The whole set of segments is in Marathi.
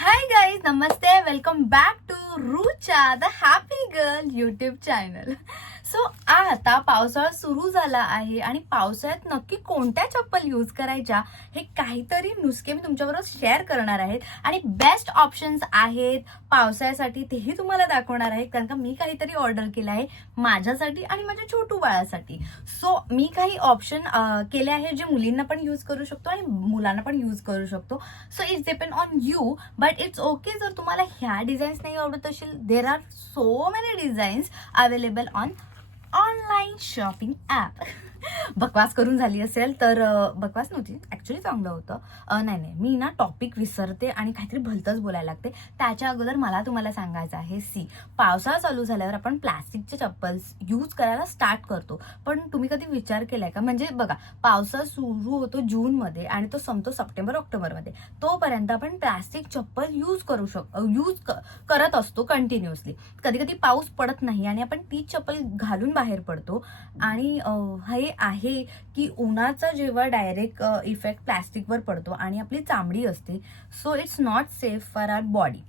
हाय गाईज, नमस्ते. Welcome back to Rucha the happy girl YouTube channel. So आता पावसाळा सुरू झाला आहे आणि पावसाळ्यात नक्की कोणत्या चप्पल यूज करायच्या हे काहीतरी नुसके मी तुमच्याबरोबर शेअर करणार आहेत आणि बेस्ट ऑप्शन्स आहेत पावसाळ्यासाठी तेही तुम्हाला दाखवणार आहे. कारण का मी काहीतरी ऑर्डर केलं आहे माझ्यासाठी आणि माझ्या छोटू बाळासाठी. सो मी काही ऑप्शन केले आहे जे मुलींना पण यूज करू शकतो आणि मुलांना पण यूज करू शकतो. So it's depend on you, but it's okay. जर तुम्हाला ह्या डिझाईन्स नाही आवडत असेल, there are so many designs available on online shopping app. बकवास करून झाली असेल तर बकवास नव्हती, ऍक्च्युली चांगलं होतं. नाही, मी ना टॉपिक विसरते आणि काहीतरी भलतंच बोलायला लागते. त्याच्या अगोदर मला तुम्हाला सांगायचं आहे, पावसाळा चालू झाल्यावर आपण प्लास्टिकचे चप्पल्स यूज करायला स्टार्ट करतो. पण तुम्ही कधी विचार केलाय का? म्हणजे बघा, पावसाळा सुरू होतो जूनमध्ये आणि तो संपतो सप्टेंबर ऑक्टोबरमध्ये. तोपर्यंत आपण प्लास्टिक चप्पल यूज करत असतो कंटिन्युअसली. कधी कधी पाऊस पडत नाही आणि आपण ती चप्पल घालून बाहेर पडतो. आणि हे आहे की उन्हाचा जेव्हा डायरेक्ट इफेक्ट प्लास्टिकवर पडतो आणि आपली चामडी असते, so it's not safe for our body.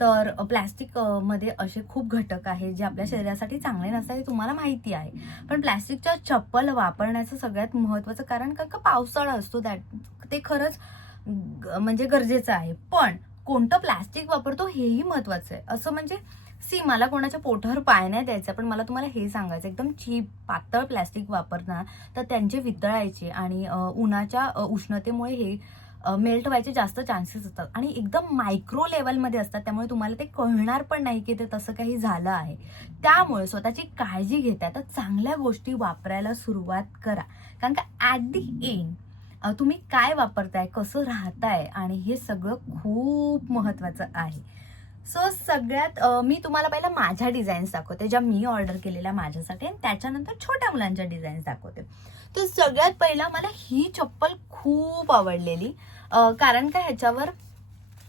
तर प्लास्टिक मध्ये असे खूप घटक आहेत जे आपल्या शरीरासाठी चांगले नसतात, हे तुम्हाला माहिती आहे. पण प्लास्टिकच्या चप्पल वापरण्याचं सगळ्यात महत्वाचं कारण का पावसाळा असतो, ते खरंच म्हणजे गरजेचं आहे. पण कोणतं प्लास्टिक वापरतो हेही महत्वाचं आहे. असं म्हणजे मला कोणाच्या पोटावर पाय नाही द्यायचा, पण मला तुम्हाला हे सांगायचं, एकदम चीप पातळ प्लास्टिक वापरणार तर त्यांचे वितळायचे आणि उन्हाच्या उष्णतेमुळे हे मेल्ट व्हायचे जास्त चान्सेस असतात आणि एकदम मायक्रो लेवलमध्ये असतात. त्यामुळे तुम्हाला ते कळणार पण नाही की ते तसं काही झालं आहे. त्यामुळे स्वतःची काळजी घेता तर चांगल्या गोष्टी वापरायला सुरुवात करा. कारण का ॲट दी एंड तुम्ही काय वापरताय, कसं राहताय, आणि हे सगळं खूप महत्वाचं आहे. सो सगळ्यात मी तुम्हाला पहिला माझ्या डिझाईन्स दाखवते, ज्या मी ऑर्डर केलेल्या माझ्यासाठी, आणि त्याच्यानंतर छोट्या मुलांच्या डिझाईन्स दाखवते. तर सगळ्यात पहिला मला ही चप्पल खूप आवडलेली, कारण का ह्याच्यावर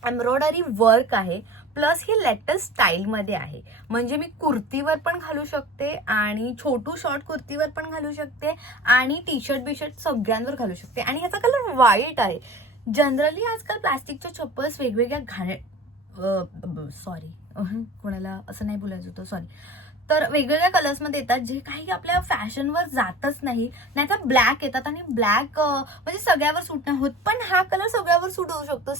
एम्ब्रॉयडरी वर्क आहे, प्लस ही लेटेस्ट स्टाईलमध्ये आहे. म्हणजे मी कुर्तीवर पण घालू शकते आणि छोटू शॉर्ट कुर्तीवर पण घालू शकते आणि टी शर्ट बिशर्ट सगळ्यांवर घालू शकते. आणि ह्याचा कलर व्हाईट आहे. जनरली आजकाल प्लास्टिकच्या चप्पल्स वेगवेगळ्या सॉरी कोणाला असं नाही बोलायचं होतं, सॉरी. तर वेगवेगळ्या कलर्समध्ये येतात जे काही आपल्या फॅशनवर जातच नाही. नाहीतर ब्लॅक येतात आणि ब्लॅक म्हणजे सगळ्यावर सूट नाही होत, पण हा कलर सगळ्यावर सूट होऊ शकतो.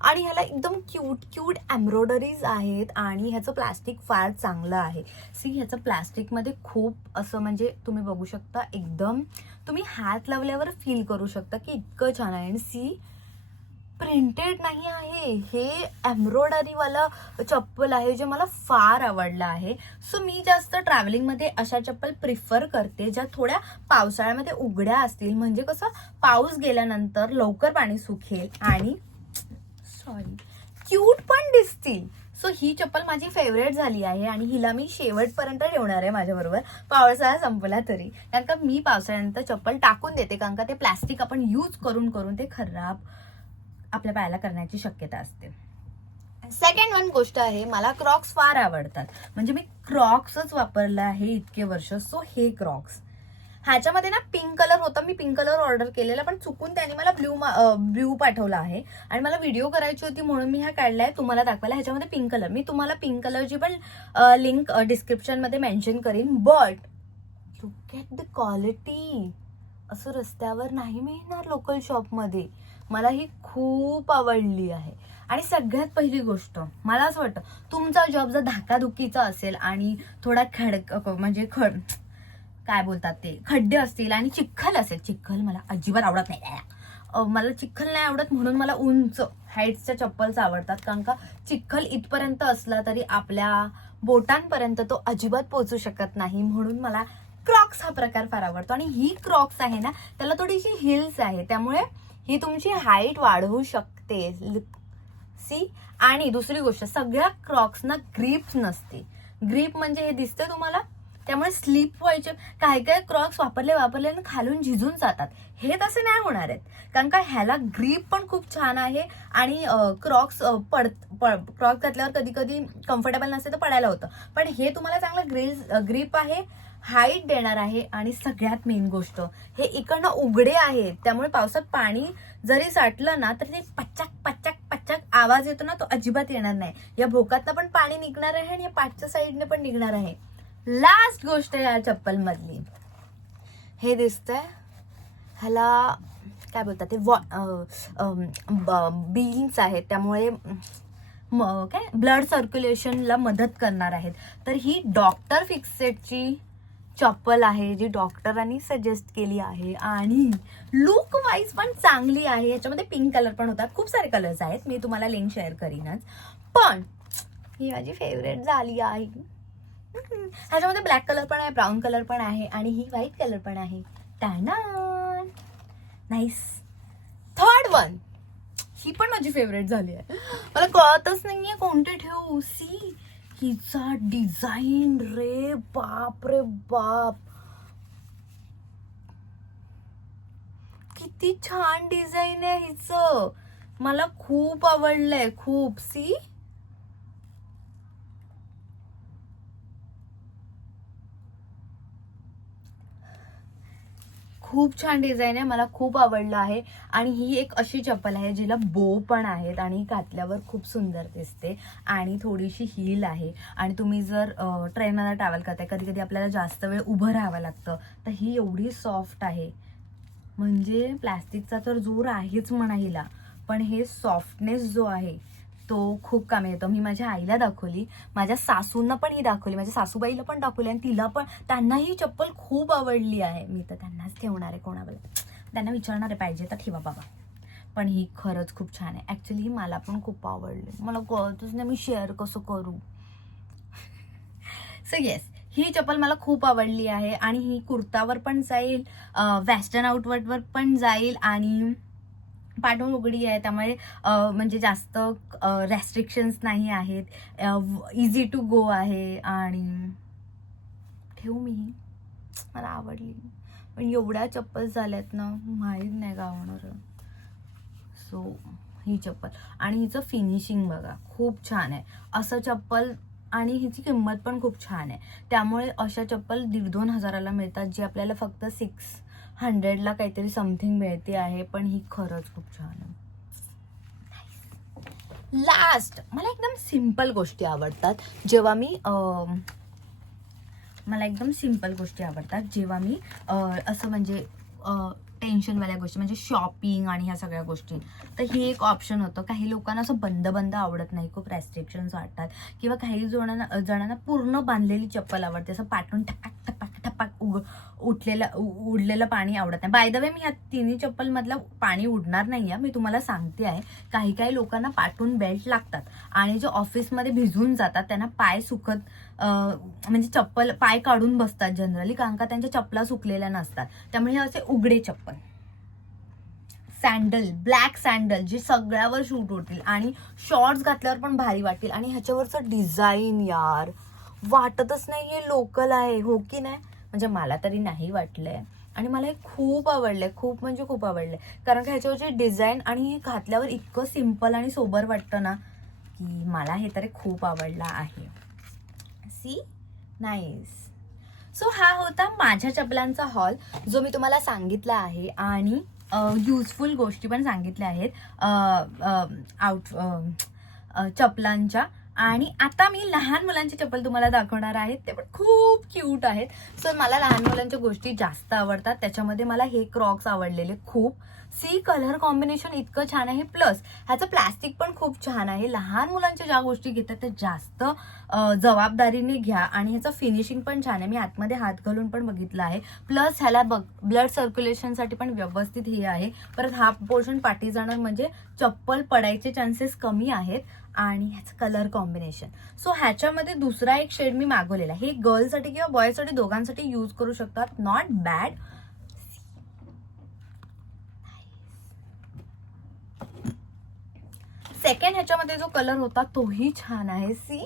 आणि ह्याला एकदम क्यूट एम्ब्रॉयडरीज आहेत आणि ह्याचं प्लास्टिक फार चांगलं आहे. ह्याचं प्लास्टिकमध्ये खूप असं म्हणजे तुम्ही बघू शकता, एकदम तुम्ही हात लावल्यावर फील करू शकता की इतकं छान आहे. आणि प्रिंटेड नाही आहे, हे एम्ब्रॉयडरीवाला चप्पल आहे जे मला फार आवडलं आहे. सो मी जास्त ट्रॅव्हलिंगमध्ये अशा चप्पल प्रिफर करते ज्या थोड्या पावसाळ्यामध्ये उघड्या असतील, म्हणजे कसं पाऊस गेल्यानंतर लवकर पाणी सुखेल आणि क्यूट पण दिसतील. सो ही चप्पल माझी फेवरेट झाली आहे आणि हिला मी शेवटपर्यंत ठेवणार आहे माझ्याबरोबर, पावसाळा संपला तरी. कारण का मी पावसाळ्यानंतर चप्पल टाकून देते, कारण का ते प्लास्टिक आपण यूज करून ते खराब आपल्या पायाला करण्याची शक्यता असते. सेकंड वन गोष्ट आहे, मला क्रॉक्स फार आवडतात. म्हणजे मी क्रॉक्सच वापरलं आहे इतके वर्ष. सो हे क्रॉक्स, ह्याच्यामध्ये ना पिंक कलर होता, मी पिंक कलर ऑर्डर केलेला, पण चुकून त्याने मला ब्ल्यू पाठवला आहे आणि मला व्हिडिओ करायची होती म्हणून मी हा काढलाय तुम्हाला दाखवायला. ह्याच्यामध्ये पिंक कलर, मी तुम्हाला पिंक कलरची पण लिंक डिस्क्रिप्शन मध्ये मेन्शन करीन. But look at the quality, असं रस्त्यावर नाही मिळणार लोकल शॉपमध्ये. मला ही खूप आवडली आहे. आणि सगळ्यात पहिली गोष्ट, मला असं वाटतं तुमचा जॉब जर धाकाधुकीचा असेल आणि थोडा काय बोलतात ते खड्डे असतील आणि चिखल असेल, चिखल मला अजिबात आवडत नाही. मला चिखल नाही आवडत, म्हणून मला उंच हाईट्सच्या चप्पल्स आवडतात. कारण का चिखल इथपर्यंत असला तरी आपल्या बोटांपर्यंत तो अजिबात पोहोचू शकत नाही, म्हणून मला क्रॉक्स हा प्रकार फार आवडतो. आणि ही क्रॉक्स आहे ना, त्याला थोडीशी हिल्स आहे, त्यामुळे ही तुमची हाईट वाढवू शकते. आणि दुसरी गोष्ट, सगळ्या क्रॉक्सना ग्रीप नसते. ग्रीप म्हणजे हे दिसतंय तुम्हाला, त्यामुळे स्लिप व्हायचे. काय क्रॉक्स वापरले खालून झिजून जातात. हे तसे नाही होणार आहेत, कारण का ह्याला ग्रीप पण खूप छान आहे. आणि क्रॉक्स क्रॉक्स घातल्यावर कधी कधी कम्फर्टेबल नसते तर पडायला होतं, पण हे तुम्हाला चांगलं ग्रीप आहे, हाईट देणार आहे. आणि सगळ्यात मेन गोष्ट, हे इकडनं उघडे आहेत, त्यामुळे पावसात पाणी जरी साठलं ना तर ते पच्चक पच्चक पच्चक आवाज येतो ना तो अजिबात येणार नाही. या भोकातनं पण पाणी निघणार आहे आणि या पाठच्या साईडने पण निघणार आहे. लास्ट गोष्ट या चप्पल मधली हे दिसतंय, ह्याला काय बोलतात ते बीन्स आहेत, त्यामुळे काय ब्लड सर्क्युलेशनला मदत करणार आहेत. तर ही डॉक्टर फिक्सेटची चप्पल आहे जी डॉक्टरांनी सजेस्ट केली आहे आणि लुक वाईज पण चांगली आहे. याच्यामध्ये पिंक कलर पण होतात, खूप सारे कलर्स आहेत, मी तुम्हाला लिंक शेअर करीनच, पण ही माझी फेवरेट झाली आहे. ह्याच्यामध्ये ब्लॅक कलर पण आहे, ब्राऊन कलर पण आहे आणि ही व्हाईट कलर पण आहे. नाईस. थर्ड वन, ही पण माझी फेवरेट झाली आहे. मला कळतच नाहीये कोणते ठेवू. सी हिचा डिझाईन, रे बाप रे बाप, किती छान डिझाईन आहे हिचं. मला खूप आवडलंय, खूप. सी खूप छान डिझाईन आहे, मला खूप आवडलं आहे. आणि ही एक अशी चप्पल आहे जिला बो पण आहेत आणि घातल्यावर खूप सुंदर दिसते आणि थोडीशी हील आहे. आणि तुम्ही जर ट्रेनमध्ये ट्रॅव्हल करताय, कधी कधी आपल्याला जास्त वेळ उभं राहावं लागतं, तर ही एवढी सॉफ्ट आहे, म्हणजे प्लॅस्टिकचा तर जोर आहेच म्हणा हिला, पण हे सॉफ्टनेस जो आहे तो खूप कामी येतो. मी माझ्या आईला दाखवली, माझ्या सासूंना पण ही दाखवली, माझ्या सासूबाईला पण दाखवली आणि तिला पण, त्यांना ही चप्पल खूप आवडली आहे. मी तर त्यांनाच ठेवणार आहे, कोणाला त्यांना विचारणार आहे पाहिजे तर ठेवा बाबा. पण ही खरंच खूप छान आहे. ऍक्च्युली मला पण खूप आवडली, मला कळतच नाही मी शेअर कसं करू. सो येस, ही चप्पल मला खूप आवडली आहे आणि ही कुर्तावर पण जाईल, वेस्टर्न आउटफिटवर पण जाईल आणि पाठवून उघडी आहे, त्यामुळे म्हणजे जास्त रेस्ट्रिक्शन्स नाही आहेत, इझी टू गो आहे. आणि ठेवू मी, मला आवडली. पण एवढ्या चप्पल झाल्यात ना, माहीत नाही का होणार. सो ही चप्पल आणि हिचं फिनिशिंग बघा, खूप छान आहे असं चप्पल, आणि हिची किंमत पण खूप छान आहे. त्यामुळे अशा चप्पल 1,500-2 हजाराला मिळतात, जी आपल्याला फक्त 600ला काहीतरी समथिंग मिळते आहे. पण ही खरंच खूप छान आहे. लास्ट, मला एकदम सिंपल गोष्टी आवडतात जेव्हा मी असं म्हणजे टेन्शनवाल्या गोष्टी, म्हणजे शॉपिंग आणि ह्या सगळ्या गोष्टी, तर ही एक ऑप्शन होतं. काही लोकांना असं बंद बंद आवडत नाही, खूप रेस्ट्रिक्शन्स वाटतात, किंवा काही जणांना पूर्ण बांधलेली चप्पल आवडते, असं पाठवून ठपाक ठपाक ठपाक उडलेलं पाणी आवडत नाही. बाय द वे, मी ह्या तिन्ही चप्पल मधलं पाणी उडणार नाहीये, मी तुम्हाला सांगते आहे. काही लोकांना पाठवून बेल्ट लागतात आणि जे ऑफिसमध्ये भिजून जातात त्यांना पाय सुकत, म्हणजे चप्पल पाय काढून बसतात जनरली, कारण का त्यांच्या चप्पला सुकलेल्या नसतात. त्यामुळे हे असे उघडे चप्पल, सँडल, ब्लॅक सँडल, जे सगळ्यावर शूट होतील आणि शॉर्ट्स घातल्यावर पण भारी वाटतील. आणि ह्याच्यावरचं डिझाईन यार, वाटतच नाही हे लोकल आहे, हो की नाही? म्हणजे मला तरी नाही वाटलंय आणि मला हे खूप आवडलंय, खूप म्हणजे खूप आवडलंय. कारण का ह्याच्यावरची डिझाईन आणि हे घातल्यावर इतकं सिम्पल आणि सोबर वाटतं ना, की मला हे तरी खूप आवडलं आहे. C nice. सो हा होता माझ्या चपलांचा हॉल, जो मी तुम्हाला सांगितला आहे आणि युजफुल गोष्टी पण सांगितल्या आहेत चपलांच्या. आणि आता मी लहान मुलांची चप्पल तुम्हाला दाखवणार आहे, ते पण खूप क्यूट आहेत. सो मला लहान मुलांच्या गोष्टी जास्त आवडतात, त्याच्यामध्ये मला हे क्रॉक्स आवडलेले खूप. सी कलर कॉम्बिनेशन इतकं छान आहे, प्लस ह्याचं प्लास्टिक पण खूप छान आहे. लहान मुलांच्या ज्या गोष्टी घेतात त्या जास्त जबाबदारीने घ्या आणि ह्याचं फिनिशिंग पण छान आहे. मी आतमध्ये हात घालून पण बघितलं आहे. प्लस ह्याला ब्लड सर्क्युलेशनसाठी पण व्यवस्थित हे आहे. परत हा पोर्शन पाठी जाणार म्हणजे चप्पल पडायचे चान्सेस कमी आहेत. आणि ह्याचं कलर कॉम्बिनेशन, सो ह्याच्यामध्ये दुसरा एक शेड मी मागवलेला, हे गर्लसाठी किंवा बॉयसाठी दोघांसाठी यूज करू शकतात, नॉट बॅड. सेकंड ह्याच्यामध्ये जो कलर होता तोही छान आहे. C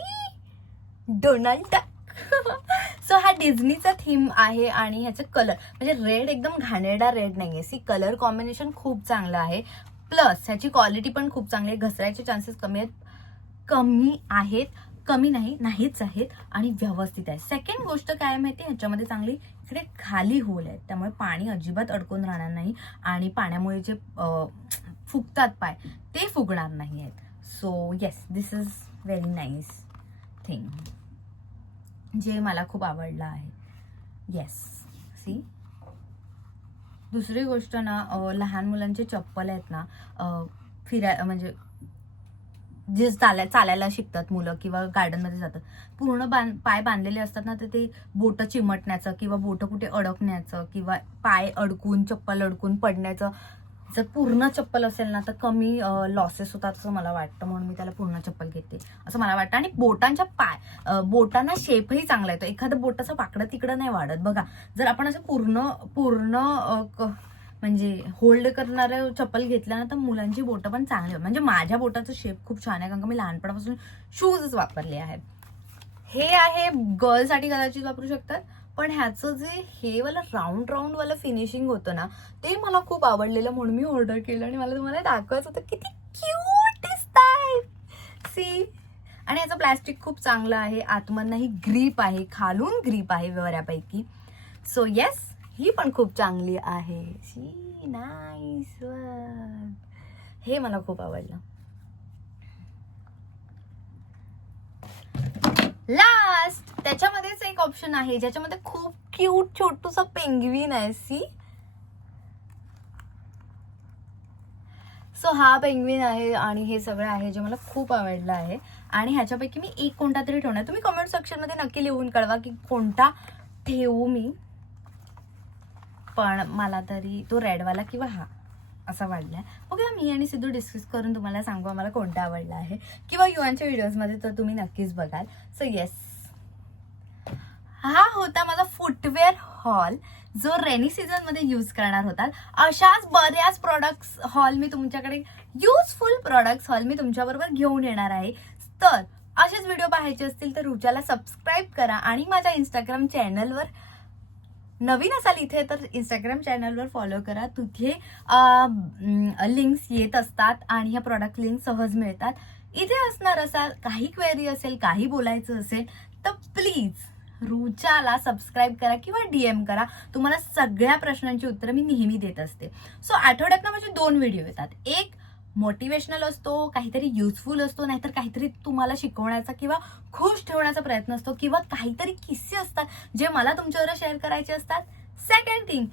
Donald duck. सो हा डिझनीचा थीम आहे आणि ह्याचे कलर म्हणजे रेड एकदम घाणेरडा रेड नाहीये. सी कलर कॉम्बिनेशन खूप चांगलं आहे, प्लस ह्याची क्वालिटी पण खूप चांगली आहे. घसरायचे चान्सेस नाहीच आहेत आणि व्यवस्थित आहे. सेकंड गोष्ट काय माहिती, ह्याच्यामध्ये चांगली इकडे खाली होल आहे, त्यामुळे पाणी अजिबात अडकून राहणार नाही आणि पाण्यामुळे जे फुगतात पाय ते फुगणार नाही आहेत. So yes, this is very nice thing जे मला खूप आवडलं आहे. Yes, see. दुसरी गोष्ट ना, लहान मुलांचे चप्पल आहेत ना, म्हणजे जे चालायला शिकतात मुलं किंवा गार्डनमध्ये जातात, पूर्ण पाय बांधलेले असतात ना, तर ते बोटं चिमटण्याचं किंवा बोटं कुठे अडकण्याचं किंवा पाय अडकून चप्पल अडकून पडण्याचं, जर पूर्ण चप्पल असेल ना तर कमी लॉसेस होतात असं मला वाटतं, म्हणून मी त्याला पूर्ण चप्पल घेते असं मला वाटतं. आणि बोटांना शेपही चांगला येतो, एखादं बोटाचं वाकडं तिकडं नाही वाढत बघा. जर आपण असं पूर्ण म्हणजे होल्ड करणारं चप्पल घेतलं ना तर मुलांची बोटं पण चांगली, म्हणजे माझ्या बोटाचं शेप खूप छान आहे कारण का मी लहानपणापासून शूजच वापरले आहेत. हे आहे गर्लसाठी कदाचित वापरू शकतात, पण ह्याचं जे हे वाला राऊंड वाला फिनिशिंग होतं ना ते मला खूप आवडलेलं, म्हणून मी ऑर्डर केलं आणि मला तुम्हाला दाखवायचं होतं किती क्यूट दिसतंय. सी. आणि याचं प्लॅस्टिक खूप चांगलं आहे, आतमधनंही ग्रीप आहे, खालून ग्रीप आहे बऱ्यापैकी. सो येस, ही पण खूप चांगली आहे. शी नाईस वन. हे मला खूप आवडलं. लास्ट त्याच्यामध्येच एक ऑप्शन आहे ज्याच्यामध्ये खूप क्यूट छोटूसा पेंग्विन आहे. सी. सो हा पेंग्विन आहे आणि हे सगळं आहे जे मला खूप आवडलं आहे. आणि ह्याच्यापैकी मी एक कोणता तरी ठेवणार. तुम्ही कमेंट सेक्शन मध्ये नक्की लिहून कळवा की कोणता ठेवू मी, पण मला तरी तो रेडवाला किंवा हा असा वाटलाय. बघा, मी आणि सिद्धू डिस्कस करून तुम्हाला सांगू आम्हाला कोणता आवडला आहे, किंवा युवांच्या व्हिडिओजमध्ये तर तुम्ही नक्कीच बघाल. सो येस, हा होता माझा फुटवेअर हॉल जो रेनी सीझन मध्ये यूज करणार होता. अशाच बऱ्याच प्रोडक्ट्स हॉल मी तुमच्याकडे, युजफुल प्रोडक्ट्स हॉल मी तुमच्याबरोबर घेऊन येणार आहे. तर असेच व्हिडिओ पाहायचे असतील तर रुचाला सबस्क्राईब करा आणि माझ्या इंस्टाग्राम चॅनलवर, नवीन असाल इथे तर इंस्टाग्राम चॅनलवर फॉलो करा. तिथे लिंक्स येत असतात आणि ह्या प्रोडक्ट लिंक सहज मिळतात. इथे असणार असाल, काही क्वेरी असेल, काही बोलायचं असेल तर प्लीज रुचाला सबस्क्राईब करा किंवा DM करा. तुम्हाला सगळ्या प्रश्नांची उत्तरं मी नेहमी देत असते. सो आठवड्यातनं माझे 2 व्हिडिओ येतात. एक मोटिवेशनल असतो, काहीतरी युजफुल असतो, नाहीतर काहीतरी तुम्हाला शिकवण्याचा किंवा खुश ठेवण्याचा प्रयत्न असतो, किंवा काहीतरी किस्से असतात जे मला तुमच्यावर शेअर करायचे असतात. सेकंड थिंग,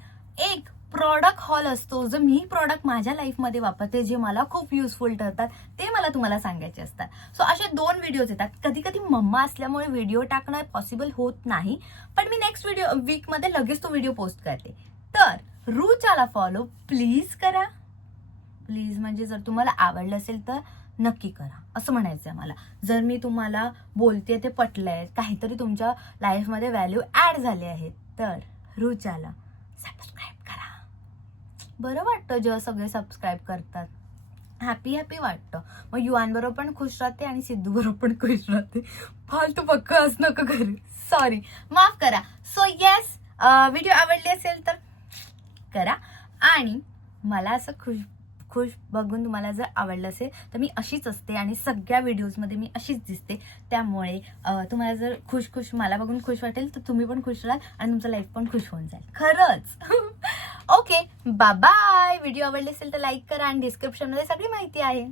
एक प्रॉडक्ट हॉल असतो जो मी प्रॉडक्ट माझ्या लाईफमध्ये वापरते, जे मला खूप युजफुल ठरतात, ते मला तुम्हाला सांगायचे असतात. सो असे 2 व्हिडिओज येतात. कधी कधी मम्मा असल्यामुळे व्हिडिओ टाकणं पॉसिबल होत नाही, पण मी नेक्स्ट वीकमध्ये लगेच तो व्हिडिओ पोस्ट करते. तर रुचाला फॉलो प्लीज करा. प्लीज म्हणजे जर तुम्हाला आवडलं असेल तर नक्की करा असं म्हणायचं आहे मला. जर मी तुम्हाला बोलते ते पटलंय, काहीतरी तुमच्या लाईफमध्ये व्हॅल्यू ऍड झाले आहेत, तर रुचाला सबस्क्राईब करा. बरं वाटतं जेव्हा सगळे सबस्क्राईब करतात, हॅपी वाटतं. मग युवांबरोबर पण खुश राहते आणि सिद्धू बरोबर पण खुश राहते. फालतू पक्क असं नको करू, सॉरी, माफ करा. सो येस, व्हिडिओ आवडली असेल तर करा. आणि मला असं खुश बघून तुम्हाला जर आवडलं असेल तर मी अशीच असते आणि सगळ्या व्हिडिओजमध्ये मी अशीच दिसते. त्यामुळे तुम्हाला जर खुश मला बघून खुश वाटेल तर तुम्ही पण खुश राहाल आणि तुमचं लाईफ पण खुश होऊन जाईल खरंच. Okay, bye. व्हिडिओ आवडले असेल तर लाईक करा आणि डिस्क्रिप्शनमध्ये सगळी माहिती आहे.